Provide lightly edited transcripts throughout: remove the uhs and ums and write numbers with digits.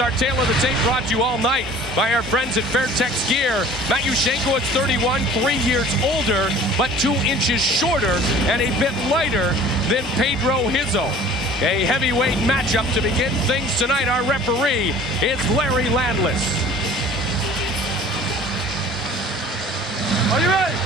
Our tale of the tape brought to you all night by our friends at Fairtex Gear. Matyushenko at 31, 3 years older, but 2 inches shorter and a bit lighter than Pedro Rizzo. A heavyweight matchup to begin things tonight. Our referee is Larry Landless. Are you ready?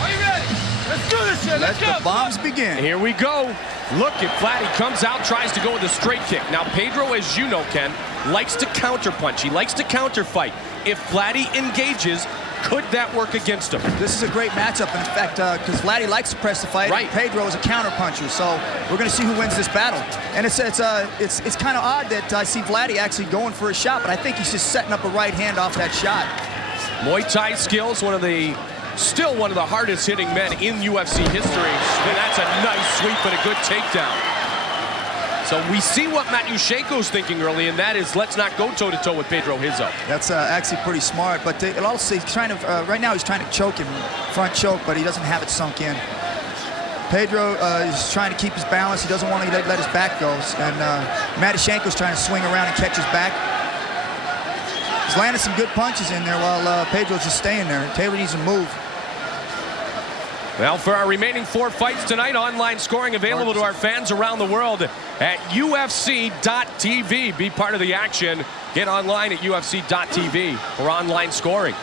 Are you ready? Let's do this shit. Let's go. Let the bombs begin. Here we go. Look at Vladdy comes out, tries to go with a straight kick. Now Pedro, as you know, Ken, likes to counterpunch. He likes to counterfight. If Vladdy engages, could that work against him? This is a great matchup, in fact, because Vladdy likes to press the fight. Right. And Pedro is a counterpuncher, so we're going to see who wins this battle. And it's kind of odd that I see Vladdy actually going for a shot, but I think he's just setting up a right hand off that shot. Muay Thai skills, still one of the hardest hitting men in UFC history. And that's a nice sweep and a good takedown. So we see what Matyushenko's thinking early, and that is let's not go toe-to-toe with Pedro Rizzo. That's actually pretty smart, but it also he's trying to, right now he's trying to choke him, front choke, but he doesn't have it sunk in. Pedro is trying to keep his balance. He doesn't want to let his back go, and Matyushenko's trying to swing around and catch his back. He's landing some good punches in there while Pedro's just staying there. Taylor needs to move. Well, for our remaining 4 fights tonight, online scoring available to our fans around the world at UFC.tv. Be part of the action. Get online at UFC.tv for online scoring.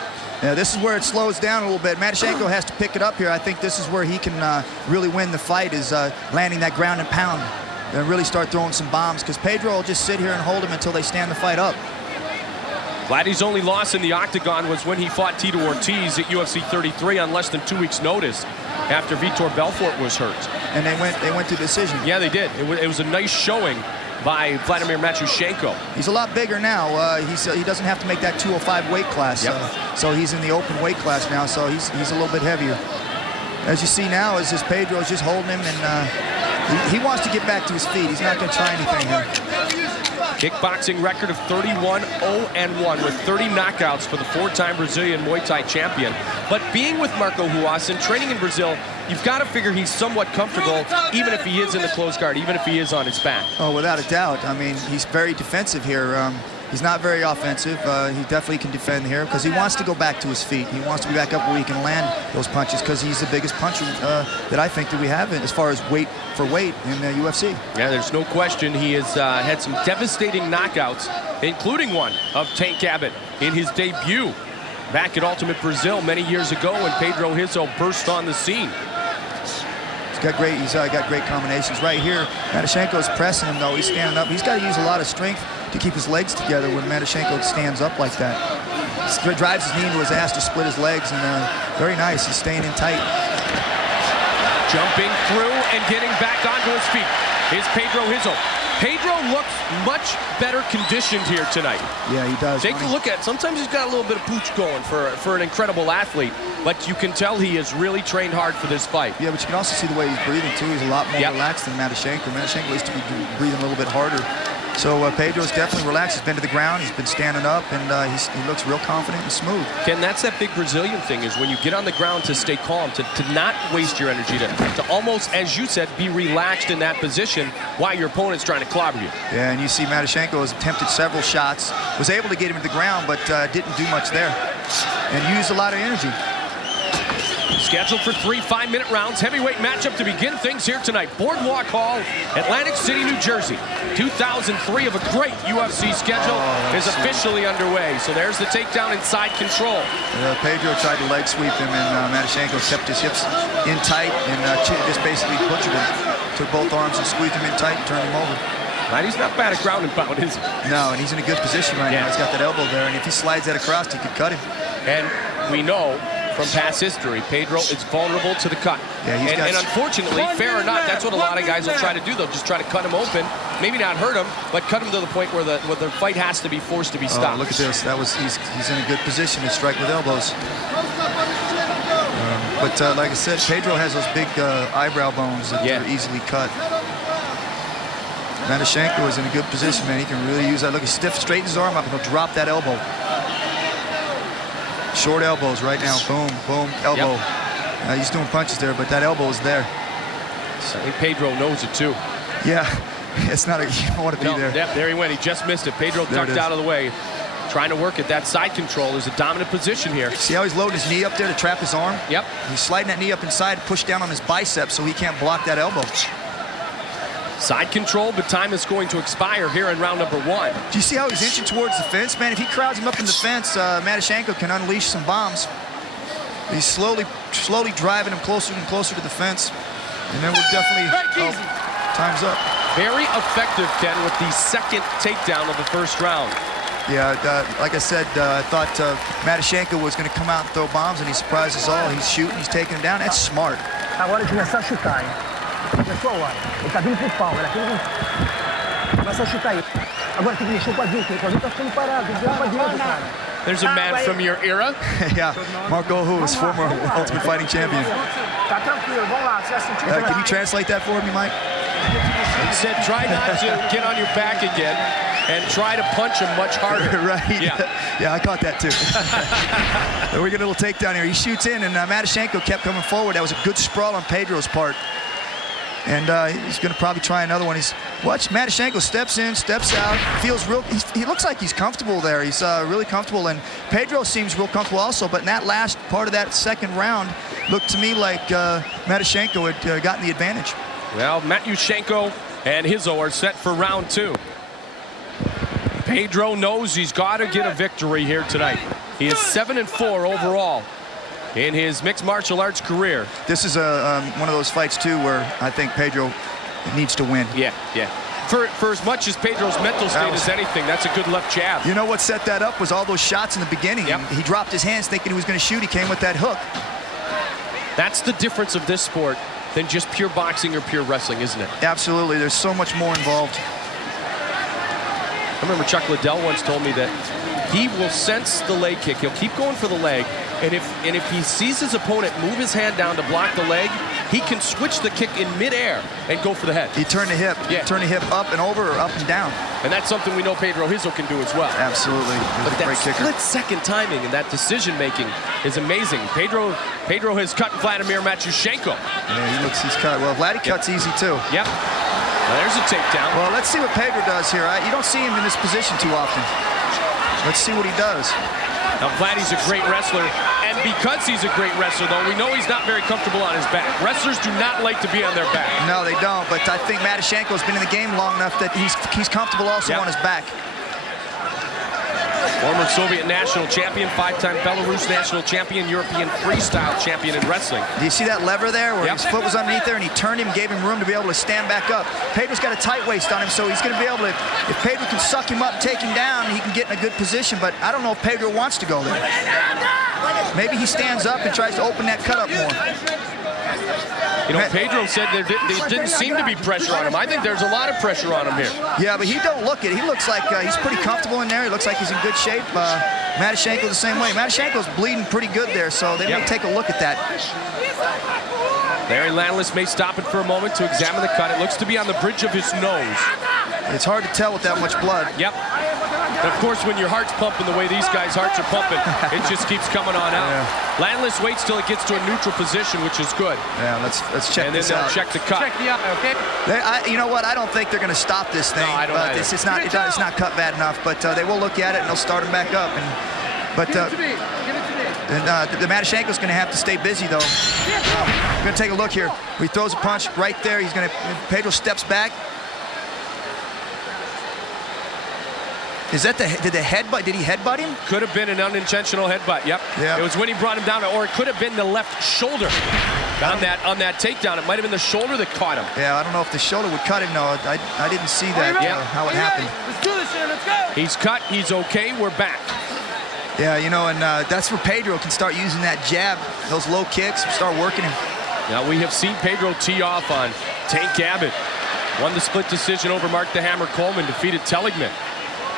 Yeah, this is where it slows down a little bit. Matyushenko has to pick it up here. I think this is where he can really win the fight, is landing that ground and pound and really start throwing some bombs, because Pedro will just sit here and hold him until they stand the fight up. Vladdy's only loss in the octagon was when he fought Tito Ortiz at UFC 33 on less than 2 weeks' notice after Vitor Belfort was hurt. And they went to decision. Yeah, they did. It was a nice showing by Vladimir Matyushenko. He's a lot bigger now. He doesn't have to make that 205 weight class. Yep. So he's in the open weight class now, so he's a little bit heavier. As you see now, is this Pedro's just holding him, and he wants to get back to his feet. He's not going to try anything here. Kickboxing record of 31-0-1 with 30 knockouts for the 4-time Brazilian Muay Thai champion. But being with Marco Ruas and training in Brazil, you've got to figure he's somewhat comfortable, even if he is in the closed guard, even if he is on his back. Oh, without a doubt. I mean, he's very defensive here. He's not very offensive. He definitely can defend here because he wants to go back to his feet. He wants to be back up where he can land those punches, because he's the biggest puncher that I think that we have as far as weight for weight in the UFC. Yeah, there's no question he has had some devastating knockouts, including one of Tank Abbott in his debut back at Ultimate Brazil many years ago when Pedro Rizzo burst on the scene. He's got great combinations. Right here, Matyushenko's pressing him, though. He's standing up. He's got to use a lot of strength to keep his legs together when Matyushenko stands up like that. He drives his knee into his ass to split his legs, and very nice. He's staying in tight. Jumping through and getting back onto his feet is Pedro Rizzo. Pedro looks much better conditioned here tonight. Yeah, he does. Take a look at it. Sometimes he's got a little bit of pooch going for an incredible athlete, but you can tell he has really trained hard for this fight. Yeah, but you can also see the way he's breathing, too. He's a lot more relaxed than Matyushenko. Matyushenko used to be breathing a little bit harder. So Pedro's definitely relaxed. He's been to the ground. He's been standing up, and he looks real confident and smooth. Ken, that's that big Brazilian thing, is when you get on the ground to stay calm, to not waste your energy, to almost, as you said, be relaxed in that position while your opponent's trying to clobber you. Yeah, and you see Matyushenko has attempted several shots, was able to get him to the ground, but didn't do much there, and used a lot of energy. Scheduled for 3 5-minute rounds. Heavyweight matchup to begin things here tonight. Boardwalk Hall, Atlantic City, New Jersey. 2003 of a great UFC schedule is officially underway. So there's the takedown inside control. Pedro tried to leg sweep him, and Matyushenko kept his hips in tight and just basically butchered him. Took both arms and squeezed him in tight and turned him over. He's not bad at ground and pound, is he? No, and he's in a good position right now. He's got that elbow there, and if he slides that across, he could cut him. And we know from past history, Pedro is vulnerable to the cut. Yeah, and unfortunately, fair or not, that's what a lot of guys will try to do. They'll just try to cut him open, maybe not hurt him, but cut him to the point where the fight has to be forced to be stopped. Look at this. He's in a good position to strike with elbows. But like I said, Pedro has those big eyebrow bones that are easily cut. Matyushenko is in a good position, man. He can really use that. Look, he straightens his arm up and he'll drop that elbow. Short elbows right now. Boom, boom, elbow. He's doing punches there, but that elbow is there. I think Pedro knows it too. Yeah, It's not a, you don't want to be there. Yep, there he went. He just missed it. Pedro ducked out of the way. Trying to work it. That side control is a dominant position here. See how he's loading his knee up there to trap his arm? Yep. He's sliding that knee up inside to push down on his biceps so he can't block that elbow. Side control, but time is going to expire here in round number 1. Do you see how he's inching towards the fence, man? If he crowds him up in the fence, Matyushenko can unleash some bombs. He's slowly driving him closer and closer to the fence. And then we're definitely, time's up. Very effective, Ken, with the second takedown of the first round. Yeah, like I said, I thought Matyushenko was going to come out and throw bombs, and he surprised us all. He's shooting, he's taking him down. That's smart. Agora começar a chutar, hein? Começou a hora. Ele tá vindo pro pau, né? Começa a chutar aí. Agora tem que mexer o quadril, porque o quadril tá ficando parado. Tem que virar o quadril, cara. There's a man from your era. Yeah, Marco, who was former Ultimate Fighting champion. Tá tranquilo, vamos lá. Você vai sentir. Can you translate that for me, Mike? He said, try not to get on your back again and try to punch him much harder. Right. Yeah, I caught that too. We get a little takedown here. He shoots in, and Matyushenko kept coming forward. That was a good sprawl on Pedro's part. And he's going to probably try another one. Watch, Matyushenko steps in, steps out, feels real. He looks like he's comfortable there. He's really comfortable, and Pedro seems real comfortable also. But in that last part of that second round, looked to me like Matyushenko had gotten the advantage. Well, Matyushenko and Rizzo are set for round 2. Pedro knows he's got to get a victory here tonight. He is 7-4 overall in his mixed martial arts career. This is one of those fights, too, where I think Pedro needs to win. Yeah. For as much as Pedro's mental state is anything, that's a good left jab. You know what set that up was all those shots in the beginning. Yep. He dropped his hands thinking he was going to shoot. He came with that hook. That's the difference of this sport than just pure boxing or pure wrestling, isn't it? Absolutely. There's so much more involved. I remember Chuck Liddell once told me that he will sense the leg kick. He'll keep going for the leg, and if he sees his opponent move his hand down to block the leg, he can switch the kick in midair and go for the head. He turned the hip. Yeah. Turn the hip up and over or up and down. And that's something we know Pedro Rizzo can do as well. Absolutely. But that great kicker. split-second timing and that decision-making is amazing. Pedro has cut Vladimir Matyushenko. Yeah, he's cut. Well, Vladdy cuts easy, too. Yep. Well, there's a takedown. Well, let's see what Pedro does here. You don't see him in this position too often. Let's see what he does. Now, Vladdy's a great wrestler, and because he's a great wrestler, though, we know he's not very comfortable on his back. Wrestlers do not like to be on their back. No, they don't, but I think Matyushenko's been in the game long enough that he's comfortable also on his back. Former Soviet national champion, 5-time Belarus national champion, European freestyle champion in wrestling. Do you see that lever there where his foot was underneath there and he turned him, gave him room to be able to stand back up? Pedro's got a tight waist on him, so he's going to be able to, if Pedro can suck him up, take him down, he can get in a good position, but I don't know if Pedro wants to go there. Maybe he stands up and tries to open that cut up more. You know, Pedro said there didn't seem to be pressure on him. I think there's a lot of pressure on him here. Yeah, but he don't look it. He looks like he's pretty comfortable in there. He looks like he's in good shape. Matyushenko the same way. Matyushenko's bleeding pretty good there, so they may take a look at that. Larry Landless may stop it for a moment to examine the cut. It looks to be on the bridge of his nose. It's hard to tell with that much blood. Yep. And of course, when your heart's pumping the way these guys' hearts are pumping, it just keeps coming on out. Yeah. Landless waits till it gets to a neutral position, which is good. Yeah, let's check this out. And then they'll check the cut. Check the eye, okay? You know what? I don't think they're going to stop this thing. No, I don't either. It's not cut bad enough, but they will look at it and they'll start him back up. Give it to me. And the Matyushenko's going to have to stay busy, though. We're going to take a look here. He throws a punch right there. Pedro steps back. Is that did he headbutt him? Could have been an unintentional headbutt, yep. Yeah. It was when he brought him down, or it could have been the left shoulder on that takedown. It might have been the shoulder that caught him. Yeah, I don't know if the shoulder would cut him, no. I didn't see that, how it happened. Let's do this shit, let's go! He's cut, he's okay, we're back. Yeah, you know, and that's where Pedro can start using that jab, those low kicks, start working him. Now we have seen Pedro tee off on Tank Abbott. Won the split decision over Mark the Hammer Coleman, defeated Teligman.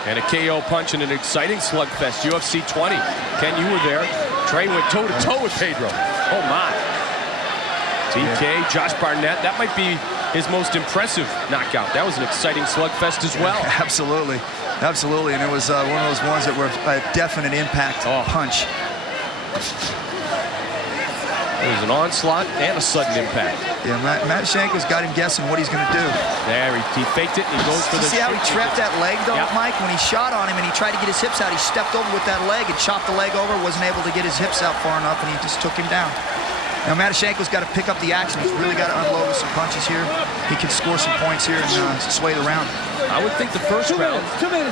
And a KO punch in an exciting slugfest, UFC 20. Ken, you were there. Trey went toe-to-toe with Pedro. Oh, my. TK, Josh Barnett, that might be his most impressive knockout. That was an exciting slugfest as well. Absolutely. Absolutely, and it was one of those ones that were a definite impact punch. It was an onslaught and a sudden impact. Yeah, Matyushenko's got him guessing what he's going to do. There, he faked it and he goes for the... See how he trapped that leg, though, yep. Mike? When he shot on him and he tried to get his hips out, he stepped over with that leg and chopped the leg over, wasn't able to get his hips out far enough, and he just took him down. Now, Matyushenko's got to pick up the action. He's really got to unload with some punches here. He can score some points here and sway the round. I would think the first round,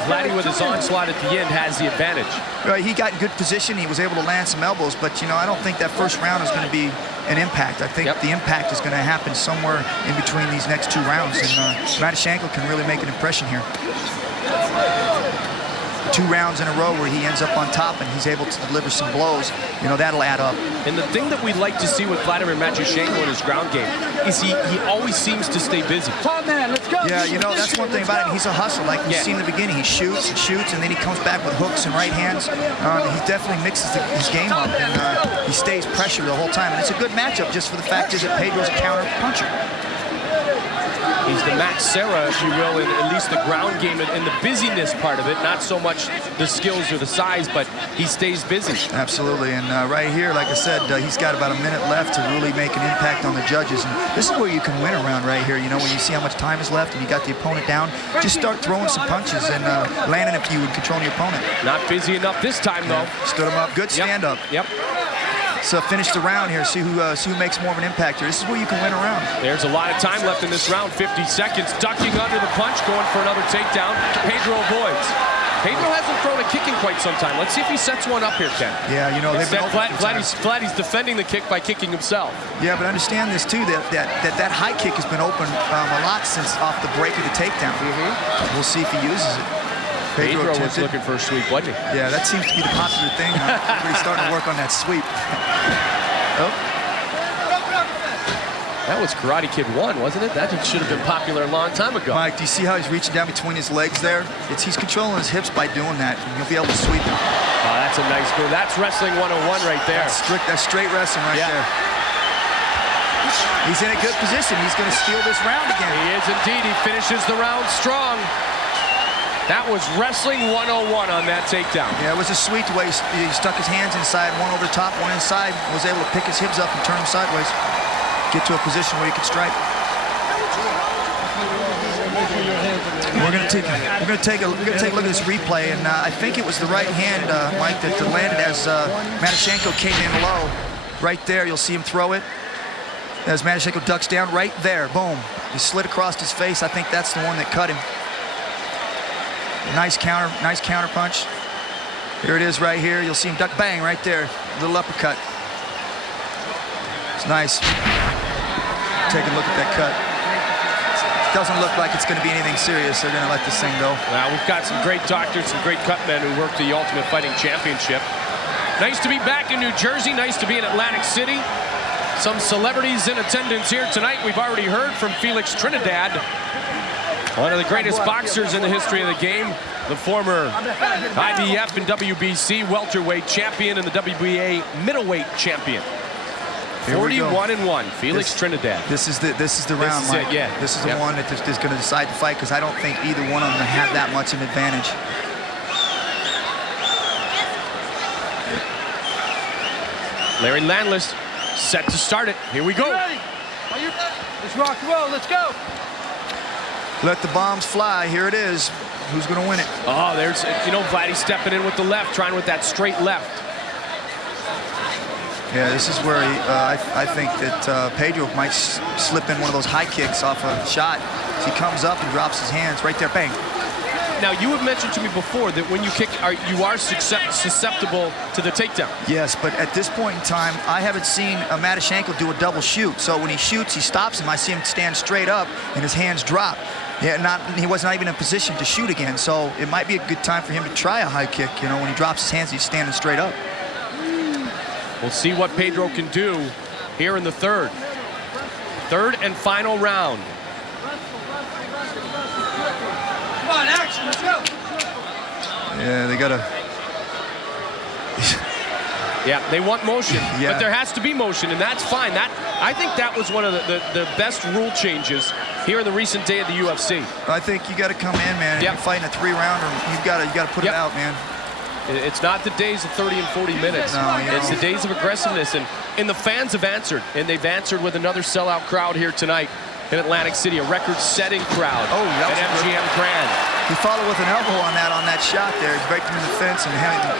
Vladdy with his onslaught at the end has the advantage. Right, he got in good position. He was able to land some elbows, but, you know, I don't think that first round is going to be an impact. I think the impact is going to happen somewhere in between these next 2 rounds, and Matyushenko can really make an impression here. 2 rounds in a row where he ends up on top and he's able to deliver some blows, you know, that'll add up. And the thing that we like to see with Vladimir Matyushenko in his ground game is he always seems to stay busy. Come on, man, let's go. Yeah, you know, that's one thing about him. He's a hustler. Like you see in the beginning, he shoots and shoots, and then he comes back with hooks and right hands. He definitely mixes his game up, and he stays pressure the whole time. And it's a good matchup just for the fact is that Pedro's a counter puncher. He's the Max Serra, if you will, in at least the ground game and the busyness part of it, not so much the skills or the size, but he stays busy. Absolutely, and right here, like I said, he's got about a minute left to really make an impact on the judges. And this is where you can win around right here, you know, when you see how much time is left and you got the opponent down, just start throwing some punches and landing a few and controlling your opponent. Not busy enough this time, though. Stood him up, good stand up. Yep. So finish the round here, see who makes more of an impact here. This is where you can win a round. There's a lot of time left in this round, 50 seconds. Ducking under the punch, going for another takedown. Pedro avoids. Pedro hasn't thrown a kick in quite some time. Let's see if he sets one up here, Ken. Yeah, you know, they've been Vladdy's defending the kick by kicking himself. Yeah, but understand this, too, that high kick has been open a lot since off the break of the takedown. We'll see if he uses it. Pedro was looking for a sweep, wasn't he? Yeah, that seems to be the popular thing. He's starting to work on that sweep. Oh. That was Karate Kid 1, wasn't it? That should have been popular a long time ago. Mike, do you see how he's reaching down between his legs there? He's controlling his hips by doing that. And he'll be able to sweep him. Oh, that's a nice move. That's wrestling 101 right there. That's straight wrestling right there. He's in a good position. He's going to steal this round again. He is indeed. He finishes the round strong. That was wrestling 101 on that takedown. Yeah, it was a sweet way he stuck his hands inside, one over top, one inside, was able to pick his hips up and turn them sideways, get to a position where he could strike. We're gonna take a look at this replay, and I think it was the right hand, Mike, that landed as Matyushenko came in low. Right there, you'll see him throw it. As Matyushenko ducks down, right there, boom. He slid across his face. I think that's the one that cut him. Nice counter punch. Here it is right here. You'll see him duck, bang, right there. Little uppercut. It's nice. Take a look at that cut. Doesn't look like it's going to be anything serious. They're going to let this thing go. Well, we've got some great doctors, some great cut men who work the Ultimate Fighting Championship. Nice to be back in New Jersey. Nice to be in Atlantic City. Some celebrities in attendance here tonight. We've already heard from Felix Trinidad, one of the greatest boxers in the history of the game, the former IBF and WBC welterweight champion and the WBA middleweight champion. 41-1, Felix Trinidad. This is the round, Mike. This is the one that is going to decide the fight, because I don't think either one of them have that much of an advantage. Larry Landless set to start it. Here we go. Let's rock and roll. Let's go. Let the bombs fly. Here it is. Who's going to win it? Oh, there's, you know, Vladdy stepping in with the left, trying with that straight left. Yeah, this is where I think that Pedro might slip in one of those high kicks off a shot. He comes up and drops his hands right there, bang. Now, you have mentioned to me before that when you kick, you are susceptible to the takedown. Yes, but at this point in time, I haven't seen Matyushenko do a double shoot. So when he shoots, he stops him. I see him stand straight up and his hands drop. Yeah, he was not even in a position to shoot again. So it might be a good time for him to try a high kick. You know, when he drops his hands, he's standing straight up. We'll see what Pedro can do here in the third and final round. Come on, action, let's go. Yeah, they gotta. Yeah, they want motion, but there has to be motion, and that's fine. I think that was one of the best rule changes here in the recent day of the UFC. I think you got to come in, man. If you're fighting a 3-rounder, you got to put it out, man. It's not the days of 30 and 40 minutes. No, it's the days of aggressiveness, and And the fans have answered, and they've answered with another sellout crowd here tonight in Atlantic City, a record-setting crowd at MGM Grand. He followed with an elbow on that shot there. He breaked him in the fence and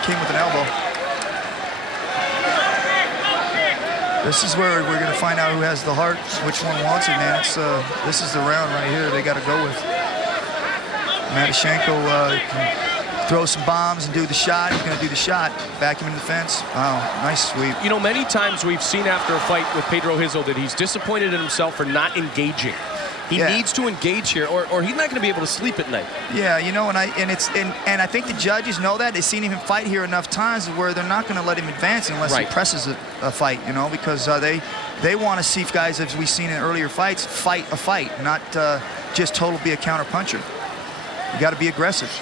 came with an elbow. This is where we're going to find out who has the heart, which one wants it, man. This is the round right here they got to go with. Matyushenko can throw some bombs and do the shot. He's going to do the shot, back him in the fence. Wow, nice sweep. You know, many times we've seen after a fight with Pedro Rizzo that he's disappointed in himself for not engaging. He needs to engage here, or he's not going to be able to sleep at night. Yeah, you know, and I think the judges know that. They've seen him fight here enough times where they're not going to let him advance unless he presses a fight, you know, because they want to see guys, as we've seen in earlier fights, fight a fight, not just totally be a counter puncher. You got to be aggressive.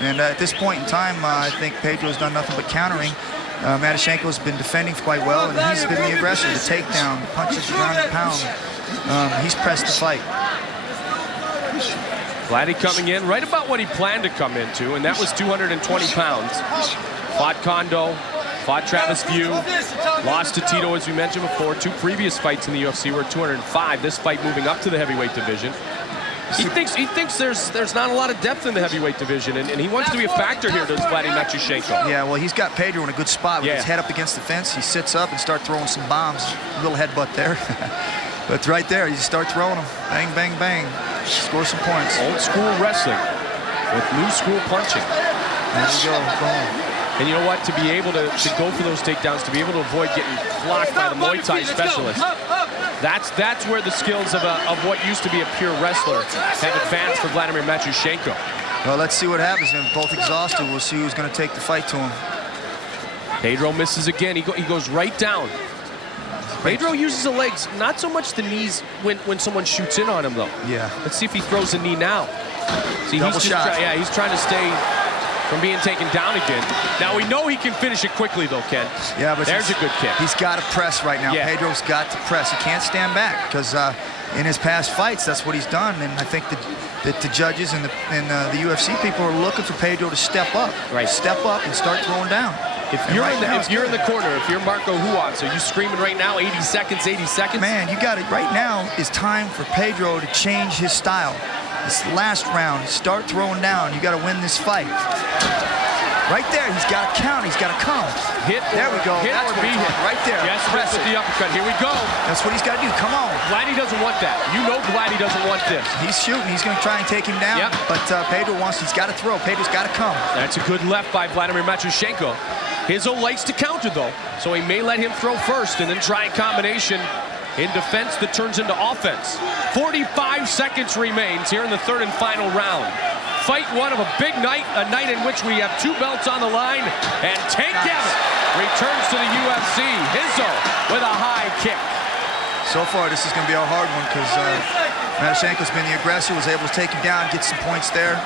And at this point in time, I think Pedro's done nothing but countering. Matyushenko's been defending quite well, and he's been the aggressor, the takedown, the punches, the ground and pound. He's pressed the fight. Vladdy coming in right about what he planned to come into, and that was 220 pounds. Fought Kondo, fought Travis View, lost to Tito, as we mentioned before. 2 previous fights in the UFC were 205. This fight moving up to the heavyweight division. He thinks there's not a lot of depth in the heavyweight division, and he wants to be a factor here, does Vladimir Matyushenko. Yeah, well, he's got Pedro in a good spot with his head up against the fence. He sits up and starts throwing some bombs. A little headbutt there. But right there, you just start throwing them. Bang, bang, bang. Score some points. Old school wrestling with new school punching. There we go. Boom. And you know what? To be able to go for those takedowns, to be able to avoid getting blocked by the Muay Thai specialist, that's where the skills of what used to be a pure wrestler have advanced for Vladimir Matyushenko. Well, let's see what happens. They're both exhausted. We'll see who's going to take the fight to him. Pedro misses again. He goes right down. Pedro uses the legs, not so much the knees when someone shoots in on him, though. Yeah. Let's see if he throws a knee now. See, Double shot. He's trying to stay from being taken down again. Now, we know he can finish it quickly, though, Ken. Yeah, but there's a good kick. He's got to press right now. Yeah. Pedro's got to press. He can't stand back because in his past fights, that's what he's done. And I think that the judges and the UFC people are looking for Pedro to step up. Right. Step up and start throwing down. If you're in the corner, if you're Marco Huas, are you screaming right now, 80 seconds, 80 seconds? Man, you got it. Right now is time for Pedro to change his style. This last round, start throwing down. You got to win this fight. Right there, he's got to count. He's got to come. Hit. There we go. Hit That's or what be hit. hit. Right there. Yes, press with the uppercut. Here we go. That's what he's got to do. Come on. Vladdy doesn't want that. You know Vladdy doesn't want this. He's shooting. He's going to try and take him down. Yep. But Pedro he's got to throw. Pedro's got to come. That's a good left by Vladimir Matyushenko. Rizzo likes to counter, though, so he may let him throw first and then try a combination in defense that turns into offense. 45 seconds remains here in the third and final round. Fight one of a big night, a night in which we have 2 belts on the line, and Tank Abbott returns to the UFC. Rizzo with a high kick. So far, this is going to be a hard one because Matyushenko's been the aggressor, was able to take him down, get some points there.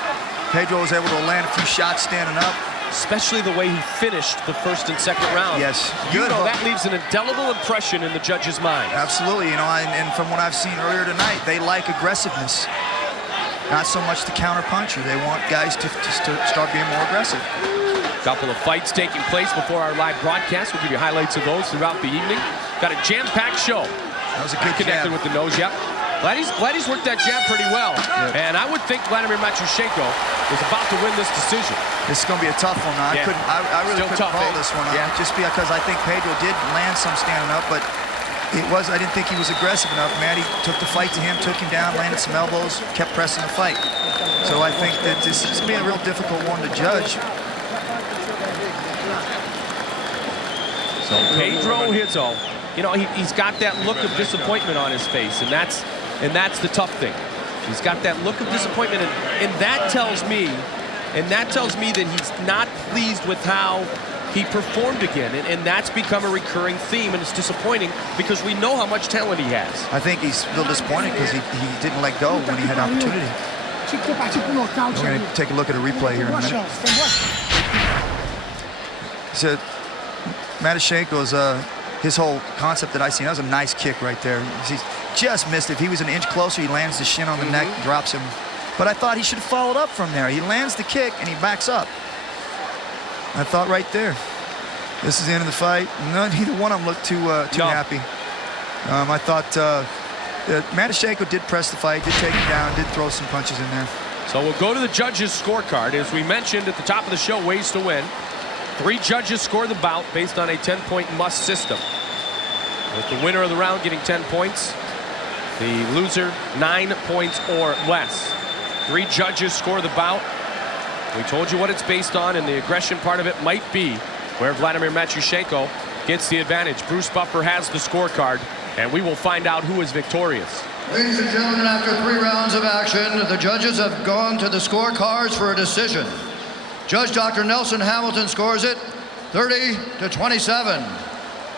Pedro was able to land a few shots standing up. Especially the way he finished the first and second round. Yes. You know that leaves an indelible impression in the judge's mind. Absolutely. You know, and from what I've seen earlier tonight, they like aggressiveness. Not so much the counter puncher. They want guys to start being more aggressive. A couple of fights taking place before our live broadcast. We'll give you highlights of those throughout the evening. Got a jam-packed show. That was a good connected with the nose, yeah. Vladdy's worked that jab pretty well. Yeah. And I would think Vladimir Matyushenko is about to win this decision. This is going to be a tough one. I really couldn't call this one. Just because I think Pedro did land some standing up, but I didn't think he was aggressive enough. Matty took the fight to him, took him down, landed some elbows, kept pressing the fight. So I think that this is being a real difficult one to judge. So Pedro Rizzo, you know, he's got that look of disappointment on his face, and that's the tough thing. He's got that look of disappointment, and that tells me that he's not pleased with how he performed again, and that's become a recurring theme, and it's disappointing because we know how much talent he has. I think he's a little disappointed because he didn't let go when he had opportunity. We're going to take a look at a replay here in a minute. So Matyushenko's his whole concept that I seen, that was a nice kick right there. He just missed it. If he was an inch closer, he lands the shin on the neck, drops him. But I thought he should have followed up from there. He lands the kick and he backs up. I thought right there. This is the end of the fight. Neither one of them looked too happy. I thought Matyushenko did press the fight, did take him down, did throw some punches in there. So we'll go to the judges' scorecard. As we mentioned at the top of the show, ways to win. 3 judges score the bout based on a 10-point must system. With the winner of the round getting 10 points, the loser 9 points or less. 3 judges score the bout. We told you what it's based on, and the aggression part of it might be where Vladimir Matyushenko gets the advantage. Bruce Buffer has the scorecard, and we will find out who is victorious. Ladies and gentlemen, after 3 rounds of action, the judges have gone to the scorecards for a decision. Judge Dr. Nelson Hamilton scores it 30-27.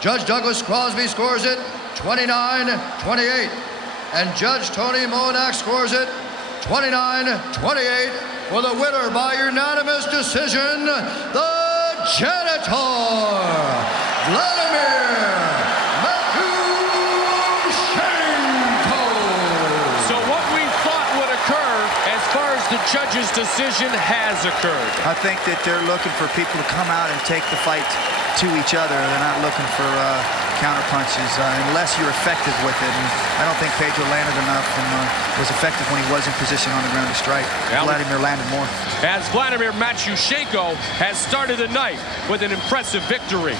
Judge Douglas Crosby scores it 29-28. And Judge Tony Monak scores it 29-28 for the winner by unanimous decision, the Janitor, Vladimir Matyushenko. So what we thought would occur as far as the judge's decision has occurred. I think that they're looking for people to come out and take the fight to each other. They're not looking for counter punches unless you're effective with it. And I don't think Pedro landed enough and was effective when he was in position on the ground to strike. Vladimir landed more. As Vladimir Matyushenko has started the night with an impressive victory.